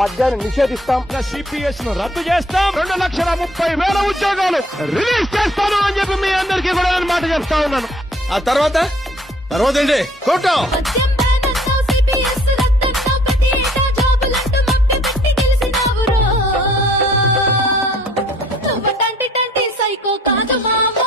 మద్యాన్ని నిషేధిస్తాం. సిపిఎస్ ను రద్దు చేస్తాం. 2,30,000 ఉద్యోగాలు రిలీజ్ చేస్తాను అని చెప్పి మీ అందరికీ కూడా నేను మాట చెప్తా ఉన్నాను. ఆ తర్వాత ఏంటి? కూటం మద్యం బ్యాన్ అన్నావు, సిపిఎస్ రద్దన్నావు, ప్రతి ఏటా జాబులంటూ మభ్య పెట్టి గెలిచినావురా. నువ్వు టంటి సైకో కాదు మామ.